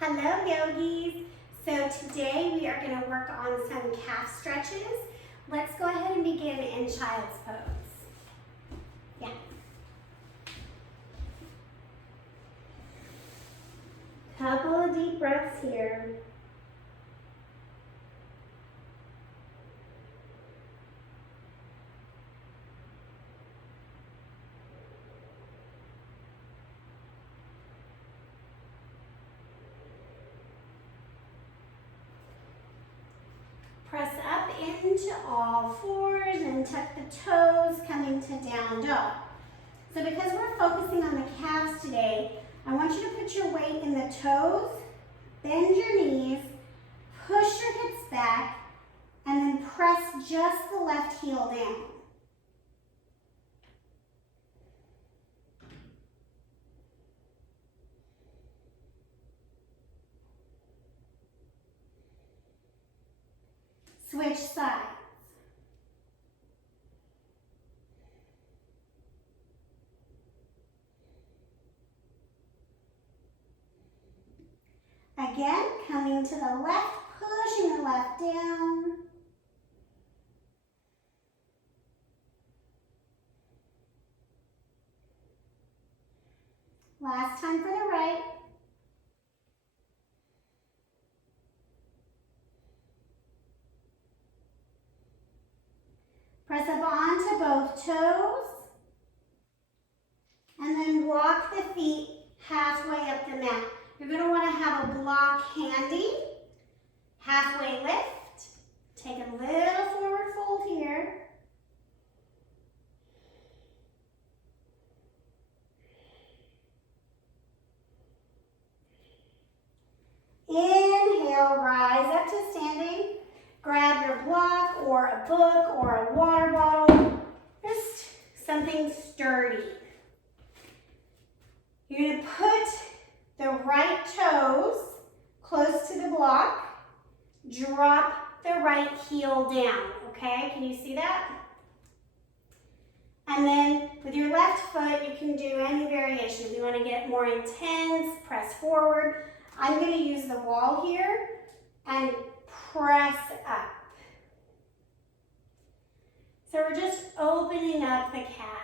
Hello, yogis. So today we are going to work on some calf stretches. Let's go ahead and begin in child's pose. Yeah. Couple of deep breaths here. Press up into all fours and tuck the toes, coming to down dog. So because we're focusing on the calves today, I want you to put your weight in the toes, bend your knees, push your hips back, and then press just the left heel down. Switch sides. Again, coming to the left, pushing the left down. Last time for the right. Press up onto both toes. And then walk the feet halfway up the mat. You're going to want to have a block handy. Halfway lift. Take a little forward fold here. Inhale, rise up to standing. Grab your block or a book or a water bottle. Just something sturdy. You're going to put the right toes close to the block. Drop the right heel down, okay? Can you see that? And then with your left foot, you can do any variation. If you want to get more intense, press forward. I'm going to use the wall here and press up. So we're just opening up the calves.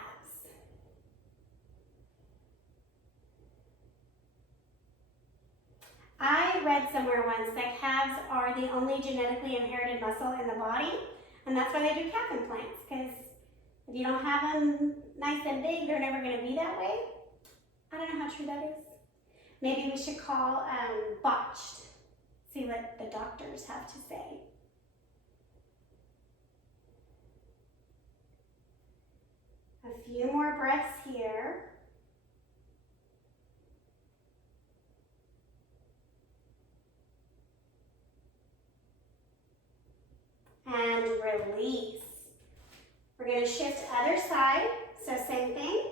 I read somewhere once that calves are the only genetically inherited muscle in the body, and that's why they do calf implants, because if you don't have them nice and big, they're never going to be that way. I don't know how true that is. Maybe we should call botched, see what the doctors have to say. A few more breaths here. And release. We're going to shift other side. So same thing.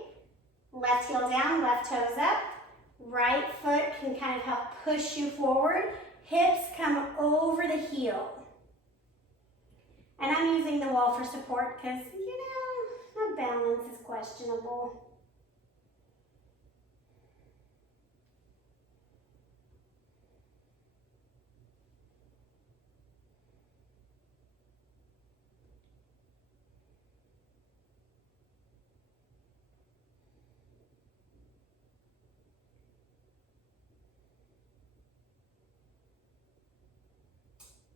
Left heel down, left toes up. Right foot can kind of help push you forward. Hips come over the heel. And I'm using the wall for support because, my balance is questionable.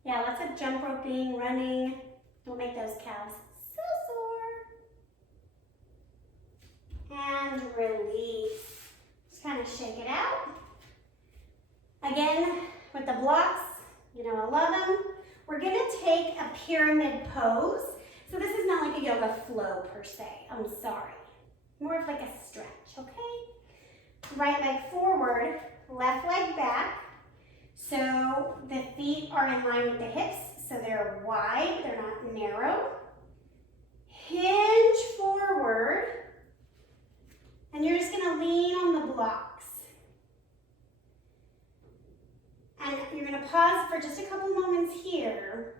Yeah, lots of jump roping, running. Don't make those calves so sore. And release. Just kind of shake it out. Again, with the blocks, I love them. We're going to take a pyramid pose. So this is not like a yoga flow per se. I'm sorry. More of like a stretch, okay? Right leg forward, left leg back. So the feet are in line with the hips, so they're wide, they're not narrow. Hinge forward, and you're just going to lean on the blocks. And you're going to pause for just a couple moments here.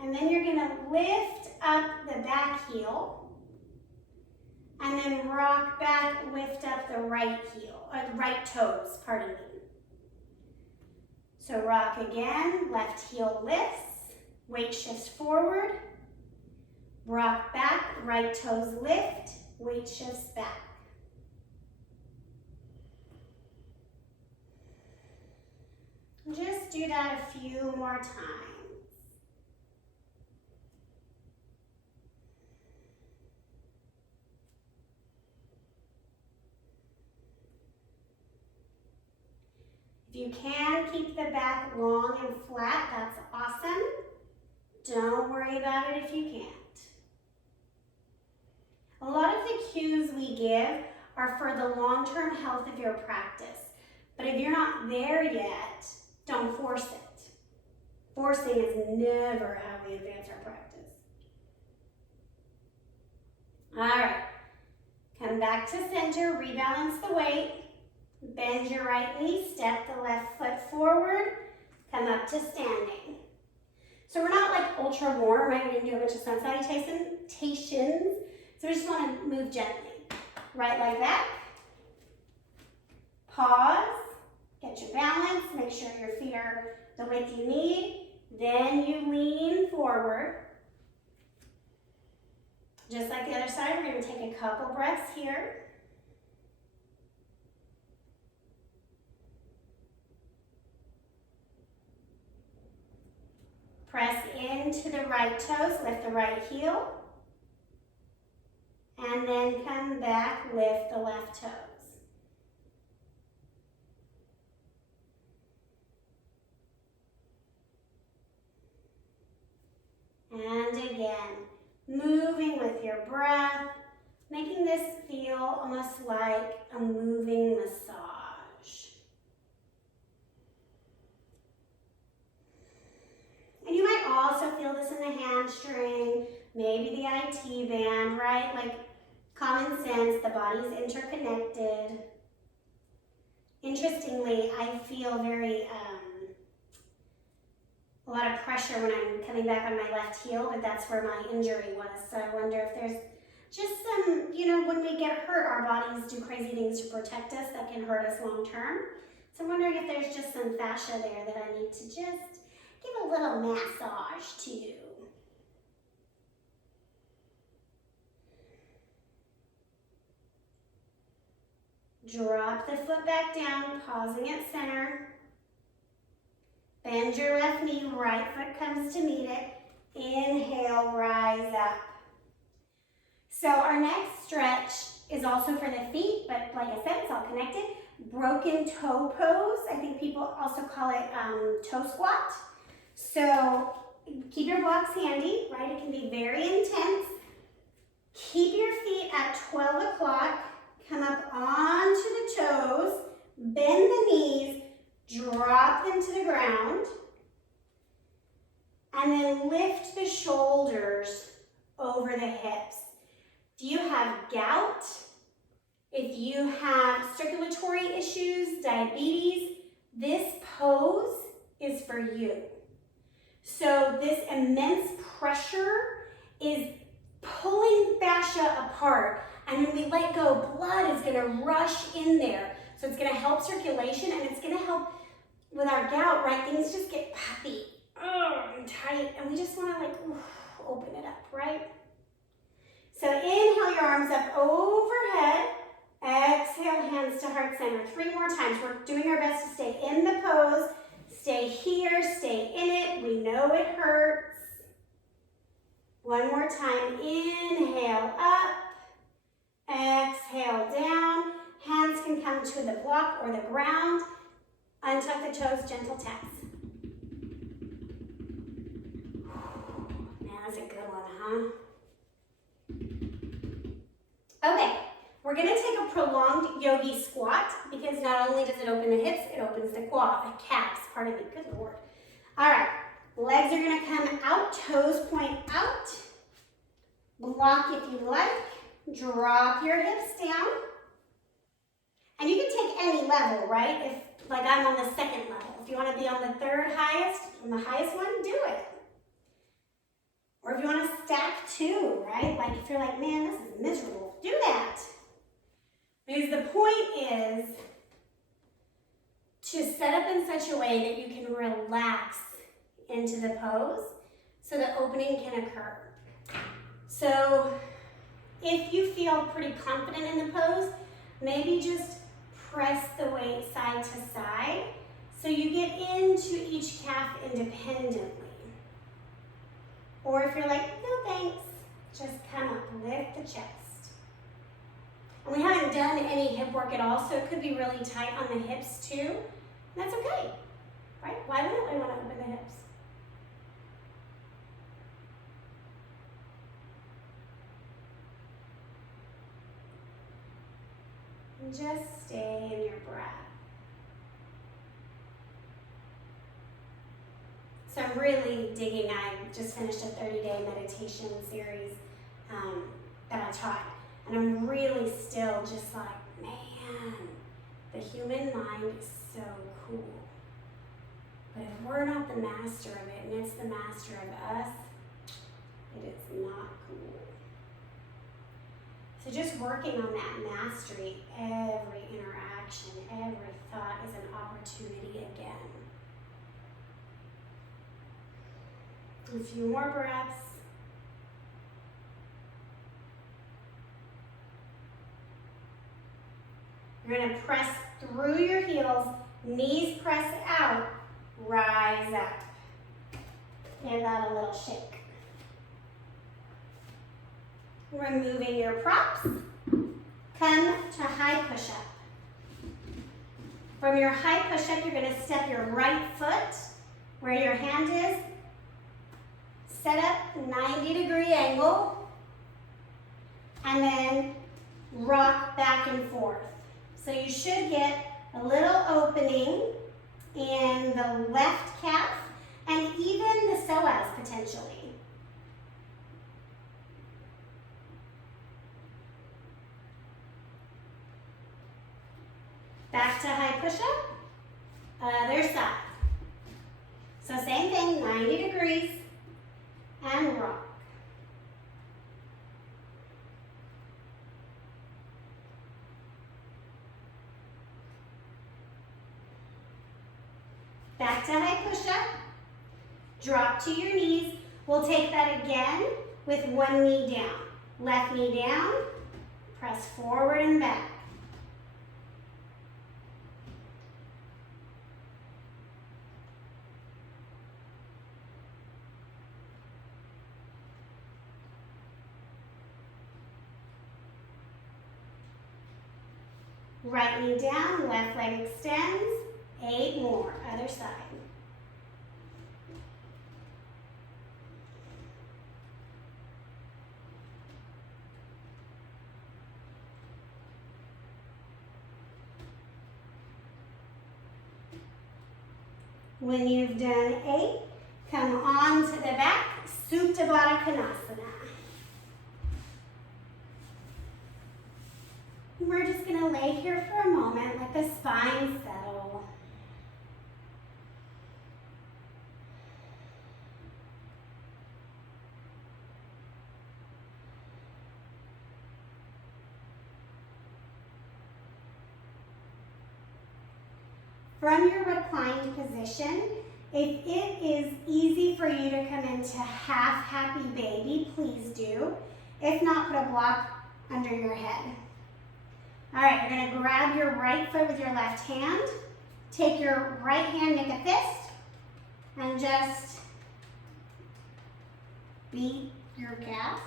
And then you're going to lift up the back heel. And then rock back, lift up the right heel, right toes, pardon me. So rock again, left heel lifts, weight shifts forward, rock back, right toes lift, weight shifts back. Just do that a few more times. If you can keep the back long and flat, that's awesome. Don't worry about it if you can't. A lot of the cues we give are for the long-term health of your practice. But if you're not there yet, don't force it. Forcing is never how we advance our practice. All right, come back to center, rebalance the weight. Bend your right knee, step the left foot forward, come up to standing. So we're not like ultra warm, right? We didn't do a bunch of sun salutations. So we just want to move gently. Right leg back. Pause, get your balance, make sure your feet are the width you need. Then you lean forward. Just like the other side, we're going to take a couple breaths here. Press into the right toes, lift the right heel. And then come back, lift the left toes. And again, moving with your breath, making this feel almost like a moving massage. And you might also feel this in the hamstring, maybe the IT band, right? Like common sense, the body's interconnected. Interestingly, I feel a lot of pressure when I'm coming back on my left heel, but that's where my injury was. So I wonder if there's just some, when we get hurt, our bodies do crazy things to protect us that can hurt us long term. So I'm wondering if there's just some fascia there that I need to just give a little massage to. Drop the foot back down, pausing at center. Bend your left knee, right foot comes to meet it. Inhale, rise up. So our next stretch is also for the feet, but like I said, it's all connected. Broken toe pose. I think people also call it toe squat. So keep your blocks handy, right? It can be very intense. Keep your feet at 12 o'clock. Come up onto the toes. Bend the knees. Drop them to the ground. And then lift the shoulders over the hips. If you have gout, if you have circulatory issues, diabetes, this pose is for you. So this immense pressure is pulling fascia apart. And when we let go, blood is going to rush in there. So it's going to help circulation and it's going to help with our gout, right? Things just get puffy and tight. And we just want to open it up, right? So inhale your arms up overhead. Exhale, hands to heart center. 3 more times. We're doing our best to stay in the pose. Stay here, stay in it. We know it hurts. One more time. Inhale up. Exhale down. Hands can come to the block or the ground. Untuck the toes, gentle taps. Man, that's a good one, huh? Okay, we're gonna take a prolonged yogi squat because not only does it open the hips, it opens the calves, pardon me, good Lord. All right, legs are gonna come out, toes point out. Block if you like. Drop your hips down. And you can take any level, right? If, like I'm on the 2nd level. If you want to be on the 3rd highest, on the highest one, do it. Or if you want to stack 2, right? Like if you're like, man, this is miserable, do that. Because the point is to set up in such a way that you can relax into the pose so the opening can occur. So if you feel pretty confident in the pose, maybe just press the weight side to side so you get into each calf independently. Or if you're like, no thanks, just come up, lift the chest. And we haven't done any hip work at all, so it could be really tight on the hips too. And that's okay, right? Why wouldn't we want to open the hips? And just stay in your breath. So I'm really digging, I just finished a 30-day meditation series that I taught. And I'm really still just like, man, the human mind is so cool. But if we're not the master of it, and it's the master of us, it is not cool. So just working on that mastery, every interaction, every thought is an opportunity again. A few more breaths. You're going to press through your heels, knees press out, rise up. Give that a little shake. Removing your props, come to high push-up. From your high push-up, you're going to step your right foot where your hand is, set up 90-degree angle, and then rock back and forth. So you should get a little opening in the left calf and even the psoas potentially. Back to high push-up, other side. So same thing, 90 degrees, and rock. Back to high push-up, drop to your knees. We'll take that again with one knee down. Left knee down, press forward and back. Right knee down, left leg extends. 8 more, other side. When you've done 8, come on to the back, Supta Baddha Konasana. We're just going to lay here for a moment, let the spine settle. From your reclined position, if it is easy for you to come into half happy baby, please do. If not, put a block under your head. All right, you're gonna grab your right foot with your left hand, take your right hand, make a fist, and just beat your calf,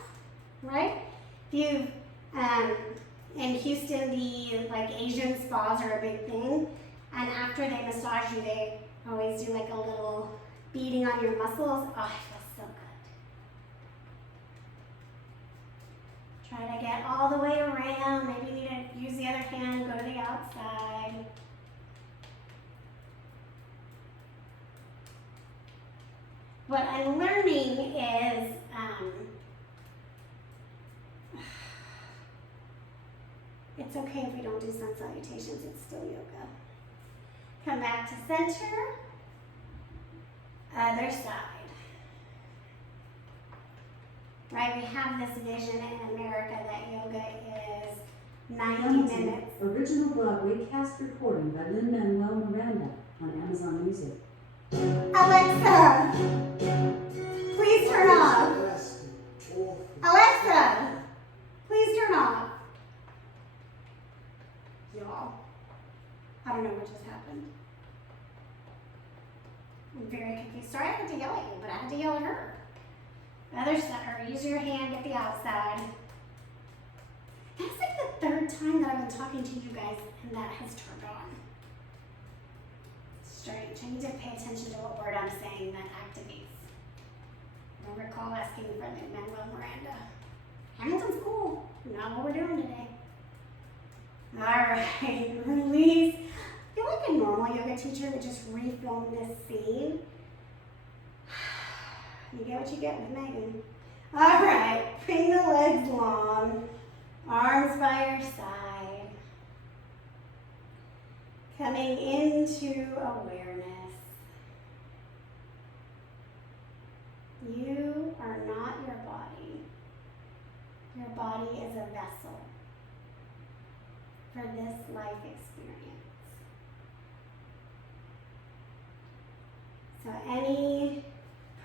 right? If you, in Houston, the Asian spas are a big thing, and after they massage you, they always do like a little beating on your muscles. Oh, it feels so good. Try to get all the way around. Maybe you need to use the other hand, go to the outside. What I'm learning is it's okay if we don't do sun salutations, it's still yoga. Come back to center, other side. Right, we have this vision in America that yoga is 90 Hamilton, minutes. original Broadway cast recording by Lin-Manuel Miranda on Amazon Music. Alexa, please turn off. Alexa, please turn off. Y'all, I don't know what just happened. I'm very confused. Sorry I had to yell at you, but I had to yell at her. The other side, use your hand, get the outside. That's like the third time that I've been talking to you guys and that has turned on. Strange. I need to pay attention to what word I'm saying that activates. I don't recall asking for Lin-Manuel Miranda. Hamilton's cool. Not what we're doing today. Alright, release. I feel like a normal yoga teacher would just refilm this scene. You get what you get with Megan. Alright, bring the legs long. Arms by your side. Coming into awareness. You are not your body. Your body is a vessel for this life experience. So any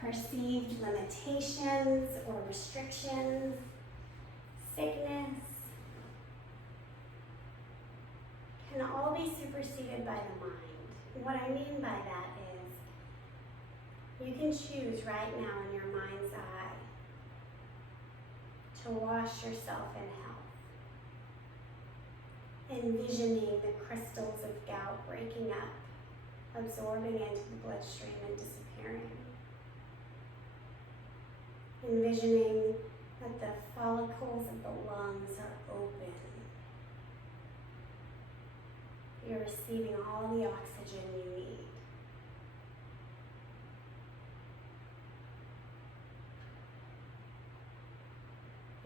perceived limitations or restrictions, sickness, can all be superseded by the mind. And what I mean by that is you can choose right now in your mind's eye to wash yourself in health, envisioning the crystals of gout breaking up, absorbing into the bloodstream and disappearing. Envisioning that the follicles of the lungs are open. You're receiving all the oxygen you need.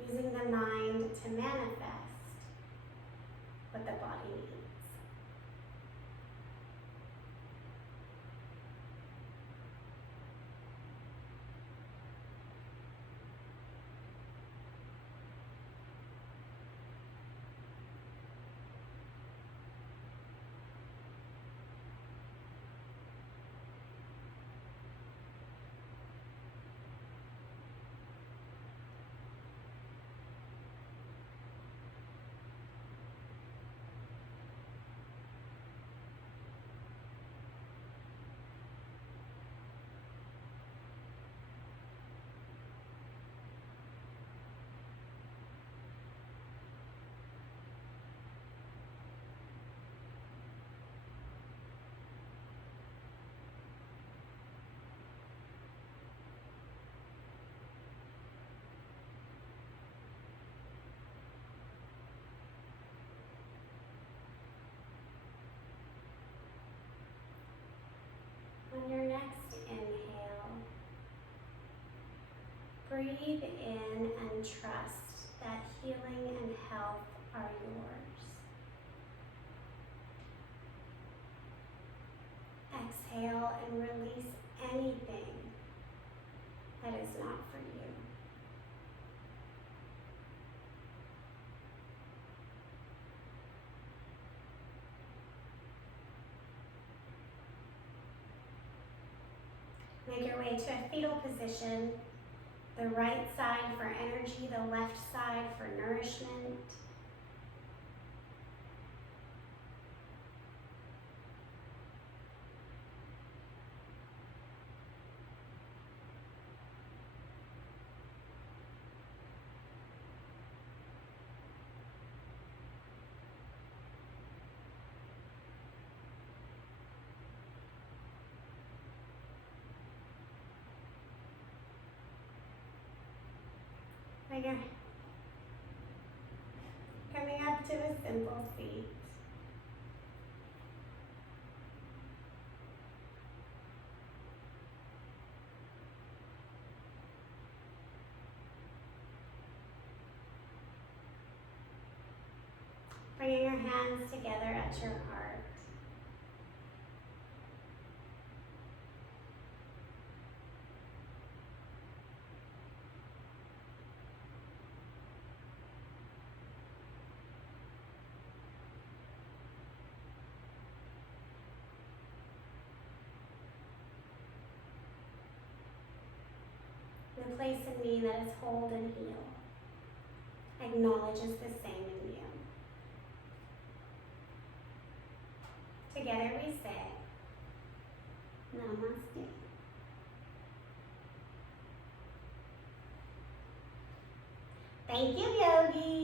Using the mind to manifest what the body needs. On your next inhale, breathe in and trust that healing and health are yours. Exhale and release anything that is not for you. Make your way to a fetal position, the right side for energy, the left side for nourishment. Again, coming up to a simple seat. Bringing your hands together at your heart. the place in me that is whole and healed acknowledges the same in you. Together we say, Namaste. Thank you, Yogi.